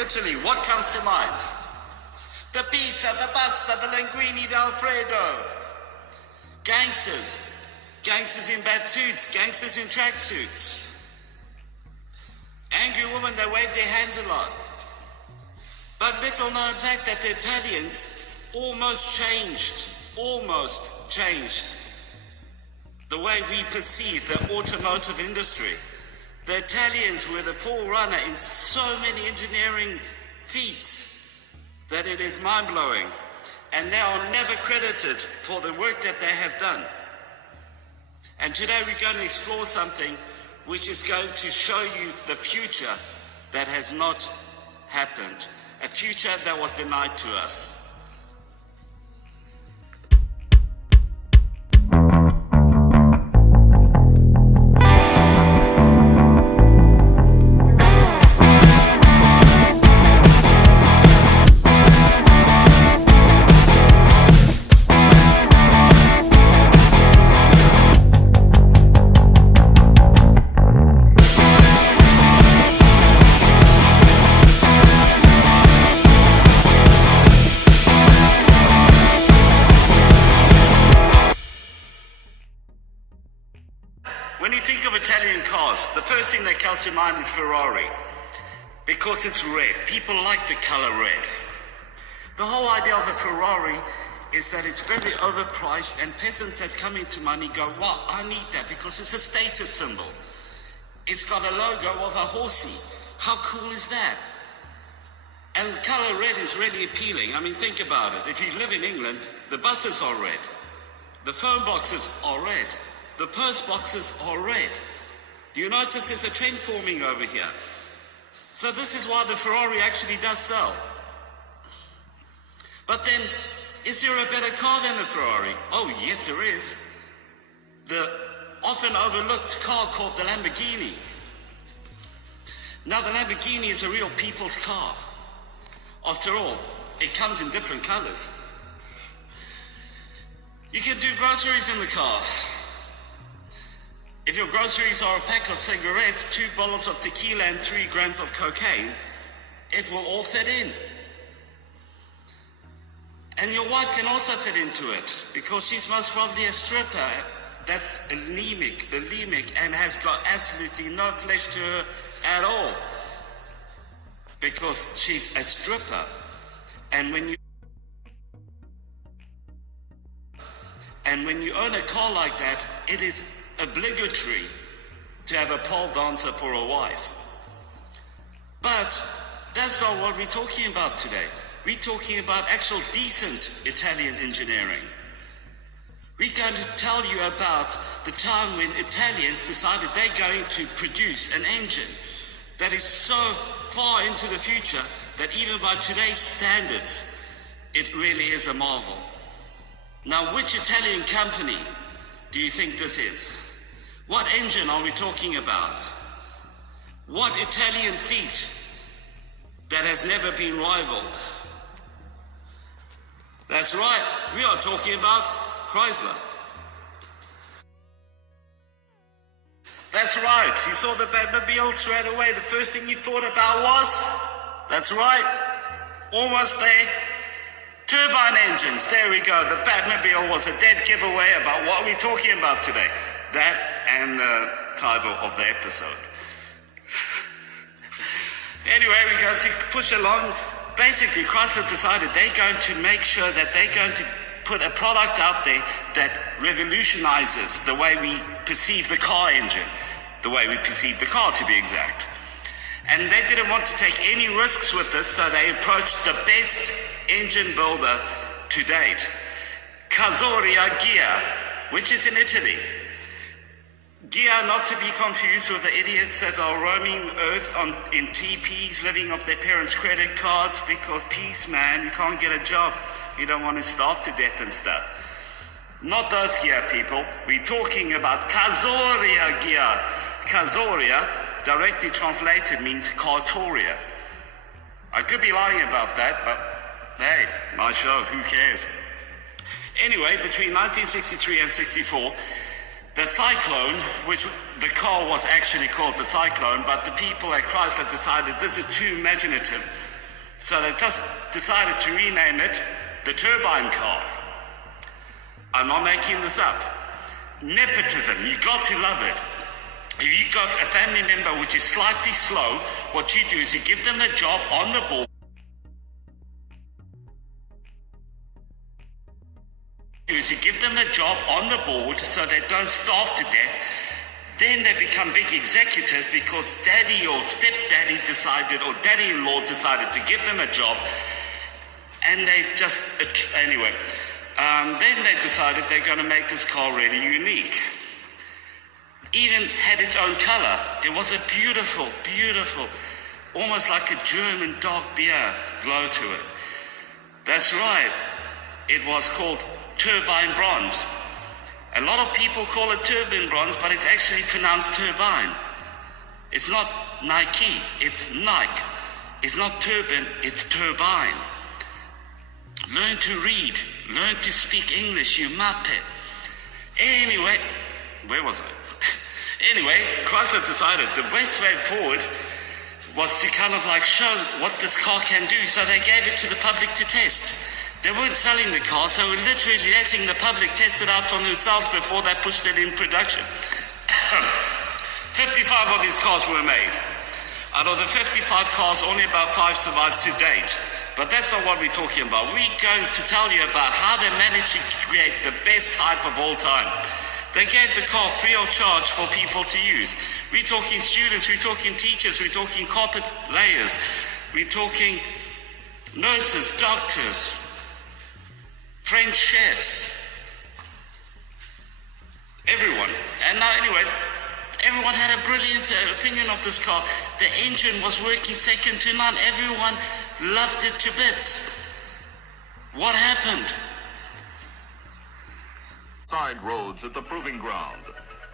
Italy, what comes to mind? The pizza, the pasta, the linguine, the Alfredo. Gangsters. Gangsters in bad suits, gangsters in tracksuits. Angry women, they wave their hands a lot. But little known fact that the Italians almost changed the way we perceive the automotive industry. The Italians were the forerunner in so many engineering feats that it is mind-blowing, and they are never credited for the work that they have done. And today we're going to explore something which is going to show you the future that has not happened, a future that was denied to us. When you think of Italian cars, the first thing that comes to mind is Ferrari, because it's red. People like the color red. The whole idea of a Ferrari is that it's very overpriced, and peasants that come into money go, wow, I need that because it's a status symbol. It's got a logo of a horsey. How cool is that? And the color red is really appealing. I mean, think about it. If you live in England, the buses are red. The phone boxes are red. The post boxes are red. Do you notice there's a trend forming over here? So this is why the Ferrari actually does sell. But then, is there a better car than the Ferrari? Oh, yes, there is. The often overlooked car called the Lamborghini. Now, the Lamborghini is a real people's car. After all, it comes in different colors. You can do groceries in the car. If your groceries are a pack of cigarettes, 2 bottles of tequila, and 3 grams of cocaine, it will all fit in. And your wife can also fit into it, because she's most probably a stripper that's bulimic, and has got absolutely no flesh to her at all, because she's a stripper. And when you own a car like that, it is obligatory to have a pole dancer for a wife. But that's not what we're talking about today. We're talking about actual decent Italian engineering. We're going to tell you about the time when Italians decided they're going to produce an engine that is so far into the future that even by today's standards, it really is a marvel. Now, which Italian company do you think this is? What engine are we talking about? What Italian feat that has never been rivaled? That's right, we are talking about Chrysler. That's right, you saw the Batmobile straight away. The first thing you thought about was, that's right, almost there. Turbine engines, there we go. The Batmobile was a dead giveaway about what we're talking about today. That and the title of the episode. Anyway, we're going to push along. Basically, Chrysler decided they're going to make sure that they're going to put a product out there that revolutionizes the way we perceive the car engine, the way we perceive the car, to be exact. And they didn't want to take any risks with this, so they approached the best engine builder to date, Casoria Ghia, which is in Italy. Ghia, not to be confused with the idiots that are roaming Earth in TPs, living off their parents' credit cards, because peace, man, you can't get a job. You don't want to starve to death and stuff. Not those Ghia people. We're talking about Casoria Ghia. Casoria, directly translated, means Cartoria. I could be lying about that, but hey, my show, who cares? Anyway, between 1963 and 64, the Cyclone, which the car was actually called the Cyclone, but the people at Chrysler decided this is too imaginative, So they just decided to rename it the turbine car. I'm not making this up. Nepotism, you got to love it. If you got a family member which is slightly slow, what you do is you give them a job on the board. You give them a job on the board so they don't starve to death. Then they become big executives because daddy or stepdaddy decided, or daddy-in-law decided to give them a job. And they just, anyway, then they decided they're going to make this car really unique. Even had its own color. It was a beautiful, beautiful, almost like a German dark beer glow to it. That's right. It was called turbine bronze. A lot of people call it turbine bronze, but it's actually pronounced turbine. It's not Nike, it's Nike. It's not turban, it's turbine. Learn to read, learn to speak English, you muppet. Anyway, where was I? Anyway, Chrysler decided the best way forward was to kind of like show what this car can do, so they gave it to the public to test. They weren't selling the car, so we're literally letting the public test it out on themselves before they pushed it in production. 55 of these cars were made. Out of the 55 cars, only about 5 survived to date. But that's not what we're talking about. We're going to tell you about how they managed to create the best type of all time. They gave the car free of charge for people to use. We're talking students, we're talking teachers, we're talking carpet layers, we're talking nurses, doctors, French chefs, everyone. And now anyway, everyone had a brilliant opinion of this car. The engine was working second to none. Everyone loved it to bits. What happened? Side roads at the proving ground.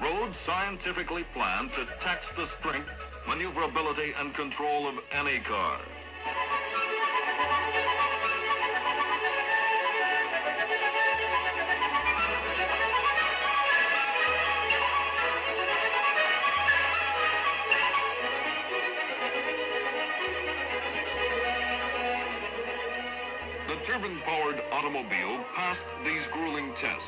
Roads scientifically planned to tax the strength, maneuverability, and control of any car. The turbine-powered automobile passed these grueling tests.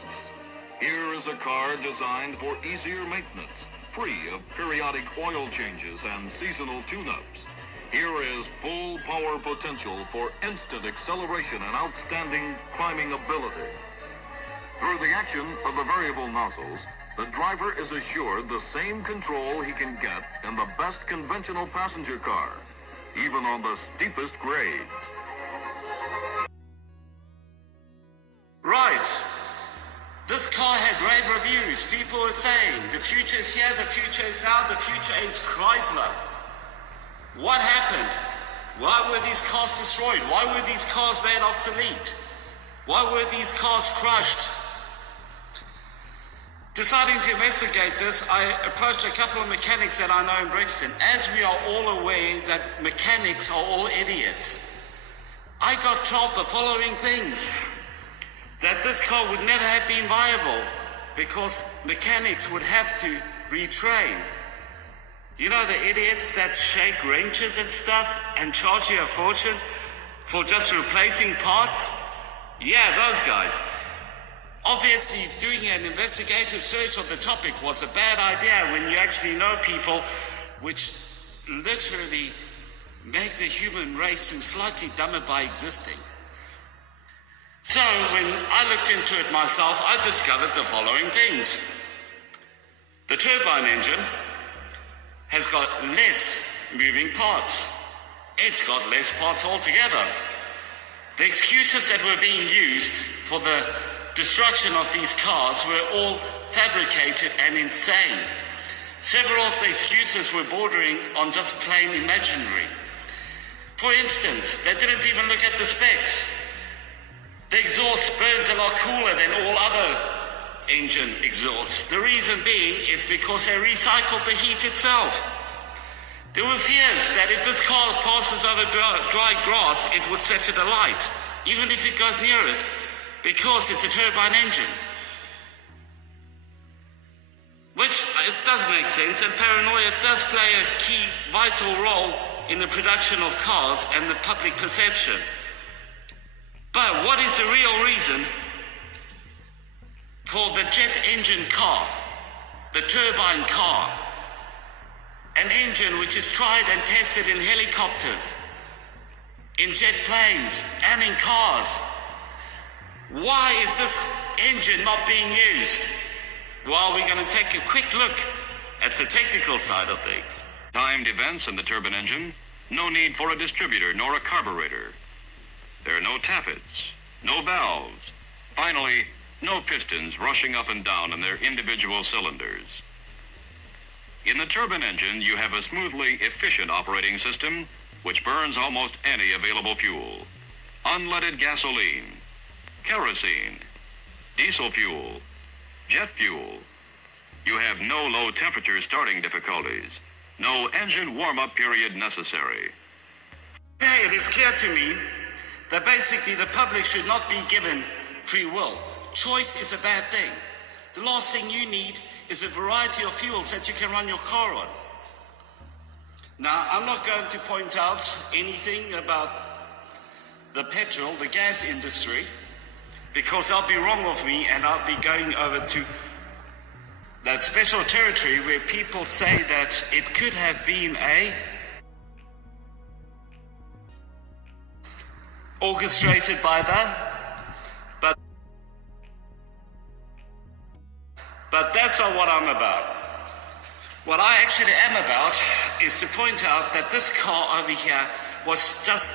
Here is a car designed for easier maintenance, free of periodic oil changes and seasonal tune-ups. Here is full power potential for instant acceleration and outstanding climbing ability. Through the action of the variable nozzles, the driver is assured the same control he can get in the best conventional passenger car, even on the steepest grades. Right. This car had rave reviews. People were saying, the future is here, the future is now, the future is Chrysler. What happened? Why were these cars destroyed? Why were these cars made obsolete? Why were these cars crushed? Deciding to investigate this, I approached a couple of mechanics that I know in Brixton. As we are all aware that mechanics are all idiots, I got told the following things. That this car would never have been viable because mechanics would have to retrain. You know the idiots that shake wrenches and stuff and charge you a fortune for just replacing parts? Yeah, those guys. Obviously, doing an investigative search of the topic was a bad idea when you actually know people which literally make the human race seem slightly dumber by existing. So when I looked into it myself, I discovered the following things. The turbine engine has got less moving parts. It's got less parts altogether. The excuses that were being used for the destruction of these cars were all fabricated and insane. Several of the excuses were bordering on just plain imaginary. For instance, they didn't even look at the specs. The exhaust burns a lot cooler than all other engine exhausts. The reason being is because they recycled the heat itself. There were fears that if this car passes over dry grass, it would set it alight, even if it goes near it, because it's a turbine engine. Which, it does make sense, and paranoia does play a key, vital role in the production of cars and the public perception. But what is the real reason for the jet engine car, the turbine car, an engine which is tried and tested in helicopters, in jet planes, and in cars? Why is this engine not being used? Well, we're going to take a quick look at the technical side of things. Timed events in the turbine engine, no need for a distributor nor a carburetor. There are no tappets, no valves. Finally, no pistons rushing up and down in their individual cylinders. In the turbine engine, you have a smoothly efficient operating system which burns almost any available fuel. Unleaded gasoline, kerosene, diesel fuel, jet fuel. You have no low temperature starting difficulties, no engine warm-up period necessary. Hey, it is clear to me that basically the public should not be given free will. Choice is a bad thing. The last thing you need is a variety of fuels that you can run your car on. Now, I'm not going to point out anything about the petrol, the gas industry, because that'll be wrong of me, and I'll be going over to that special territory where people say that it could have been orchestrated by that, but that's not what I'm about. What I actually am about is to point out that this car over here was just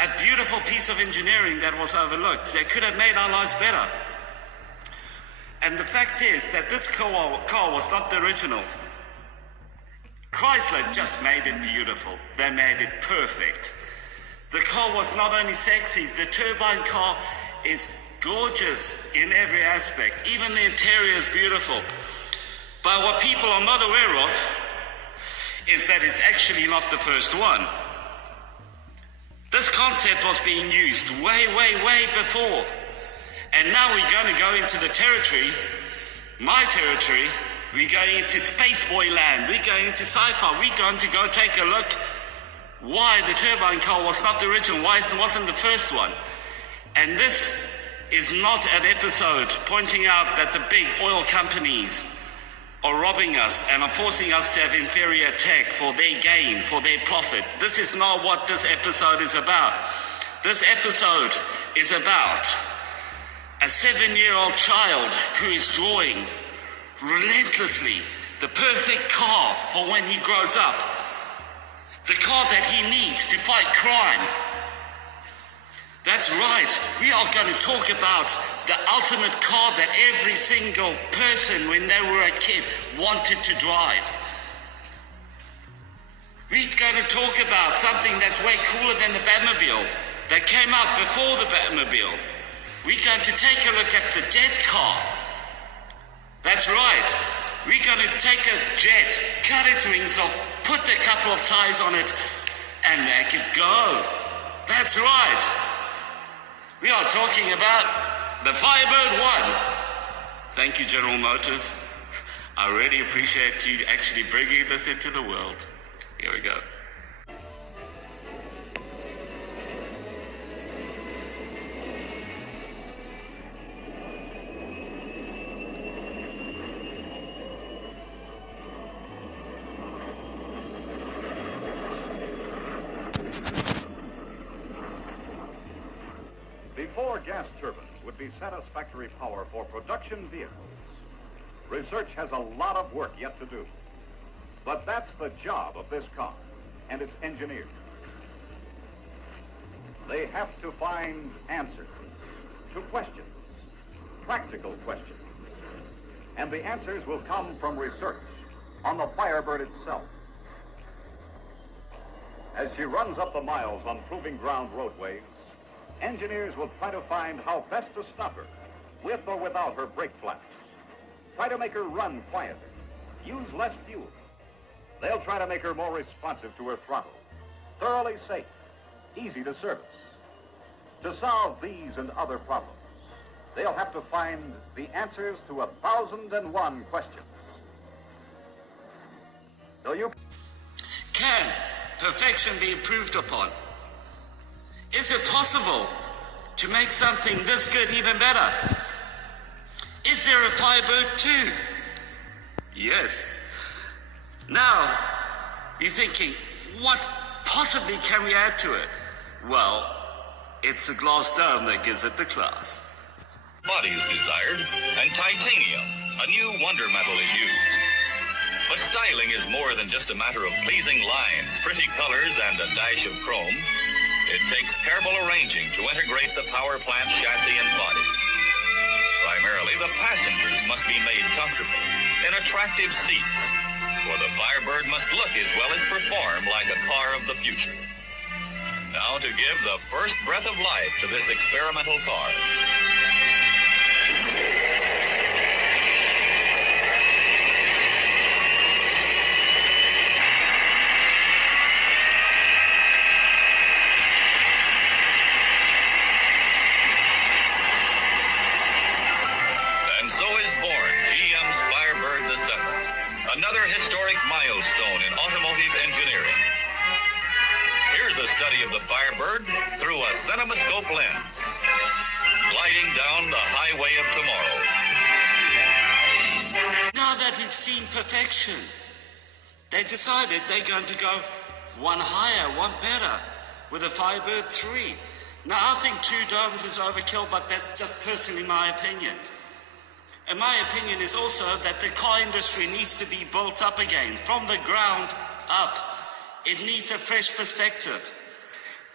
a beautiful piece of engineering that was overlooked. They could have made our lives better. And the fact is that this car was not the original. Chrysler just made it beautiful. They made it perfect. The car was not only sexy, the turbine car is gorgeous in every aspect. Even the interior is beautiful. But what people are not aware of is that it's actually not the first one. This concept was being used way before. And now we're going to go into the territory, my territory. We're going into space boy land. We're going into sci-fi. We're going to go take a look why the turbine car was not the original, why it wasn't the first one. And this is not an episode pointing out that the big oil companies are robbing us and are forcing us to have inferior tech for their gain, for their profit. This is not what this episode is about. This episode is about a 7-year-old child who is drawing relentlessly the perfect car for when he grows up. The car that he needs to fight crime. That's right, we are going to talk about the ultimate car that every single person when they were a kid wanted to drive. We're going to talk about something that's way cooler than the Batmobile, that came out before the Batmobile. We're going to take a look at the jet car. That's right, we're going to take a jet, cut its wings off, put a couple of tires on it, and make it go. That's right. We are talking about the Firebird 1. Thank you, General Motors. I really appreciate you actually bringing this into the world. Here we go. Before gas turbines would be satisfactory power for production vehicles, research has a lot of work yet to do. But that's the job of this car and its engineers. They have to find answers to questions, practical questions. And the answers will come from research on the Firebird itself. As she runs up the miles on proving ground roadways, engineers will try to find how best to stop her, with or without her brake flaps. Try to make her run quieter, use less fuel. They'll try to make her more responsive to her throttle, thoroughly safe, easy to service. To solve these and other problems, they'll have to find the answers to 1,001 questions. So you can perfection be improved upon? Is it possible to make something this good even better? Is there a Firebird 2? Yes. Now, you're thinking, what possibly can we add to it? Well, it's a glass dome that gives it the class. Body is desired, and titanium, a new wonder metal, is used. But styling is more than just a matter of pleasing lines, pretty colors, and a dash of chrome. It takes careful arranging to integrate the power plant chassis and body. Primarily, the passengers must be made comfortable in attractive seats, for the Firebird must look as well as perform like a car of the future. Now to give the first breath of life to this experimental car. Another historic milestone in automotive engineering. Here's a study of the Firebird through a cinemascope lens, gliding down the highway of tomorrow. Now that we've seen perfection, they decided they're going to go one higher, one better, with a Firebird 3. Now, I think 2 domes is overkill, but that's just personally my opinion. And my opinion is also that the car industry needs to be built up again, from the ground up. It needs a fresh perspective.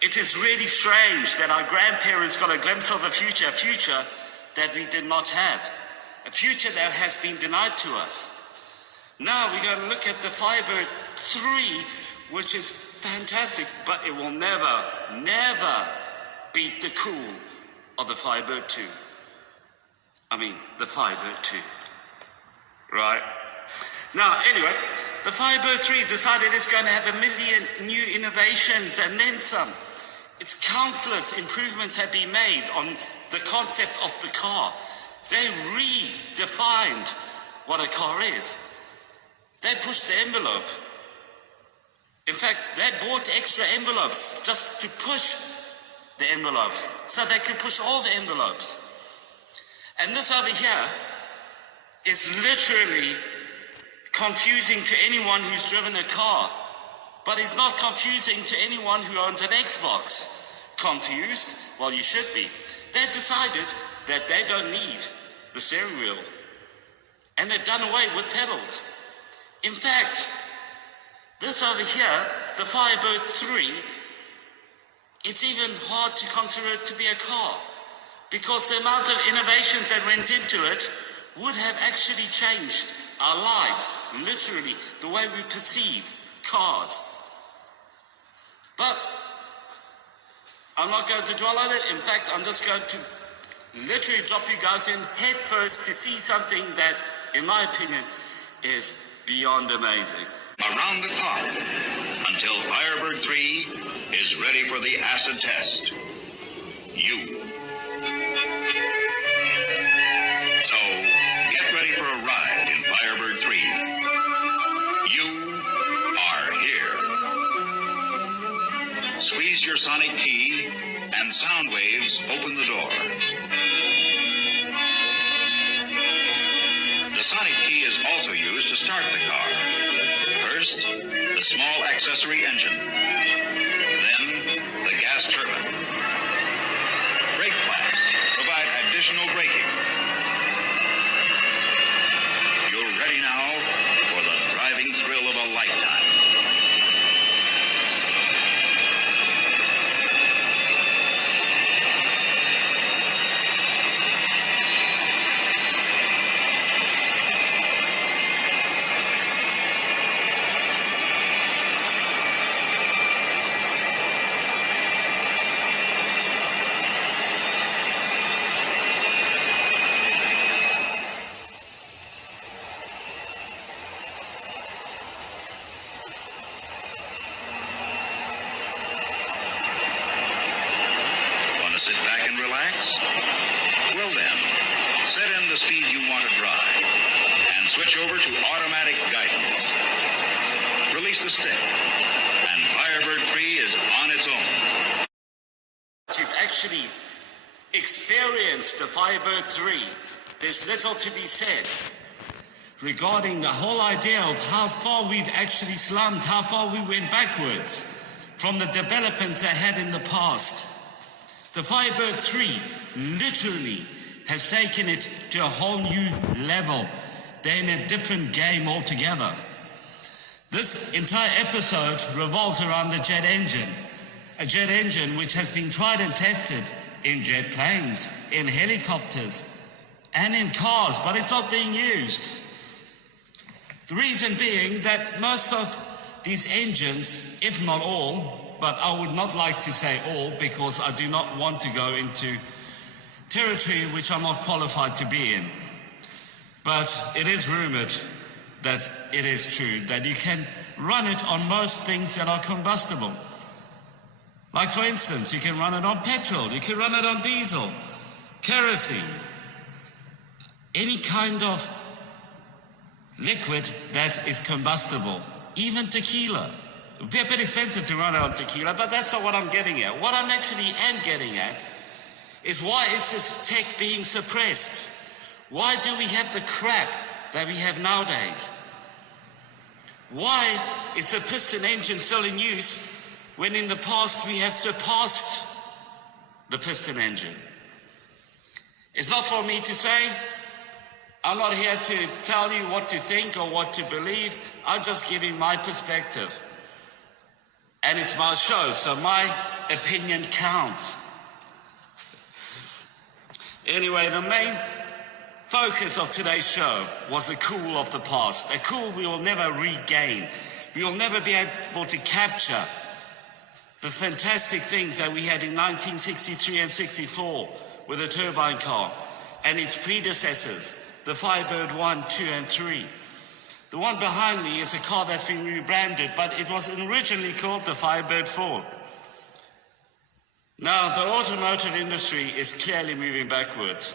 It is really strange that our grandparents got a glimpse of a future that we did not have. A future that has been denied to us. Now we're going to look at the Firebird 3, which is fantastic, but it will never beat the cool of the Firebird 2. The Firebird 2. Right? Now, anyway, the Firebird 3 decided it's going to have 1 million new innovations and then some. It's countless improvements have been made on the concept of the car. They redefined what a car is. They pushed the envelope. In fact, they bought extra envelopes just to push the envelopes, so they could push all the envelopes. And this over here is literally confusing to anyone who's driven a car, but it's not confusing to anyone who owns an Xbox. Confused? Well, you should be. They decided that they don't need the steering wheel, and they've done away with pedals. In fact, this over here, the Firebird 3, it's even hard to consider it to be a car, because the amount of innovations that went into it would have actually changed our lives, literally, the way we perceive cars. But I'm not going to dwell on it. In fact, I'm just going to literally drop you guys in head first to see something that, in my opinion, is beyond amazing. Around the clock until Firebird 3 is ready for the acid test. You. So, get ready for a ride in Firebird 3. You are here. Squeeze your sonic key, and sound waves open the door. The sonic key is also used to start the car. First, the small accessory engine. Then, the gas turbine. Brake flaps provide additional braking. You're ready now for the driving thrill of a lifetime. Sit back and relax? Well then, set in the speed you want to drive and switch over to automatic guidance. Release the stick experienced the Firebird 3, there's little to be said regarding the whole idea of how far we've actually slumped, how far we went backwards from the developments I had in the past. The Firebird 3 literally has taken it to a whole new level. They're in a different game altogether. This entire episode revolves around the jet engine, a jet engine which has been tried and tested in jet planes, in helicopters, and in cars, but it's not being used. The reason being that most of these engines, if not all, but I would not like to say all because I do not want to go into territory which I'm not qualified to be in. But it is rumored that it is true that you can run it on most things that are combustible. Like for instance, you can run it on petrol, you can run it on diesel, kerosene, any kind of liquid that is combustible, even tequila. It would be a bit expensive to run it on tequila, but that's not what I'm getting at. What I'm actually am getting at is why is this tech being suppressed? Why do we have the crap that we have nowadays? Why is the piston engine still in use when in the past we have surpassed the piston engine? It's not for me to say. I'm not here to tell you what to think or what to believe. I'm just giving my perspective. And it's my show, so my opinion counts. Anyway, the main focus of today's show was the cool of the past, a cool we will never regain. We will never be able to capture the fantastic things that we had in 1963 and 64 with the turbine car and its predecessors, the Firebird 1, 2 and 3. The one behind me is a car that's been rebranded, but it was originally called the Firebird 4. Now, the automotive industry is clearly moving backwards.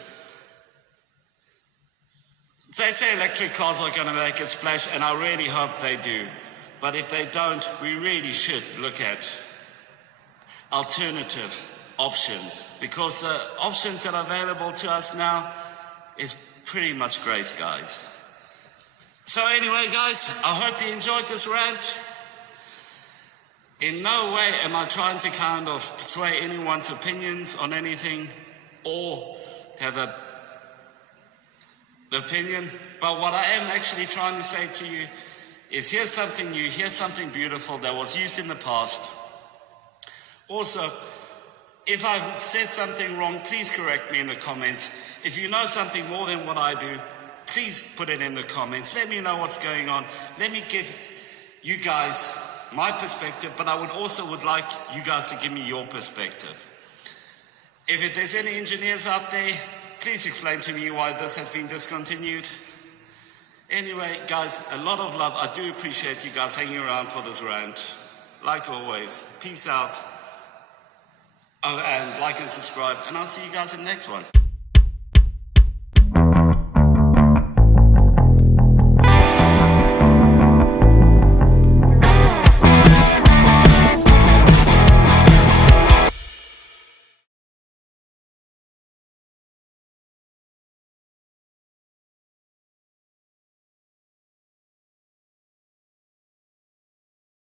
They say electric cars are going to make a splash, and I really hope they do. But if they don't, we really should look at alternative options, because the options that are available to us now is pretty much grey skies. So anyway, guys, I hope you enjoyed this rant. In no way am I trying to kind of sway anyone's opinions on anything or have the opinion, but what I am actually trying to say to you is here's something new, here's something beautiful that was used in the past. Also, if I've said something wrong, please correct me in the comments. If you know something more than what I do, please put it in the comments. Let me know what's going on. Let me give you guys my perspective, but I would like you guys to give me your perspective. If there's any engineers out there, please explain to me why this has been discontinued. Anyway, guys, a lot of love. I do appreciate you guys hanging around for this rant. Like always, peace out. Oh, and like and subscribe, and I'll see you guys in the next one.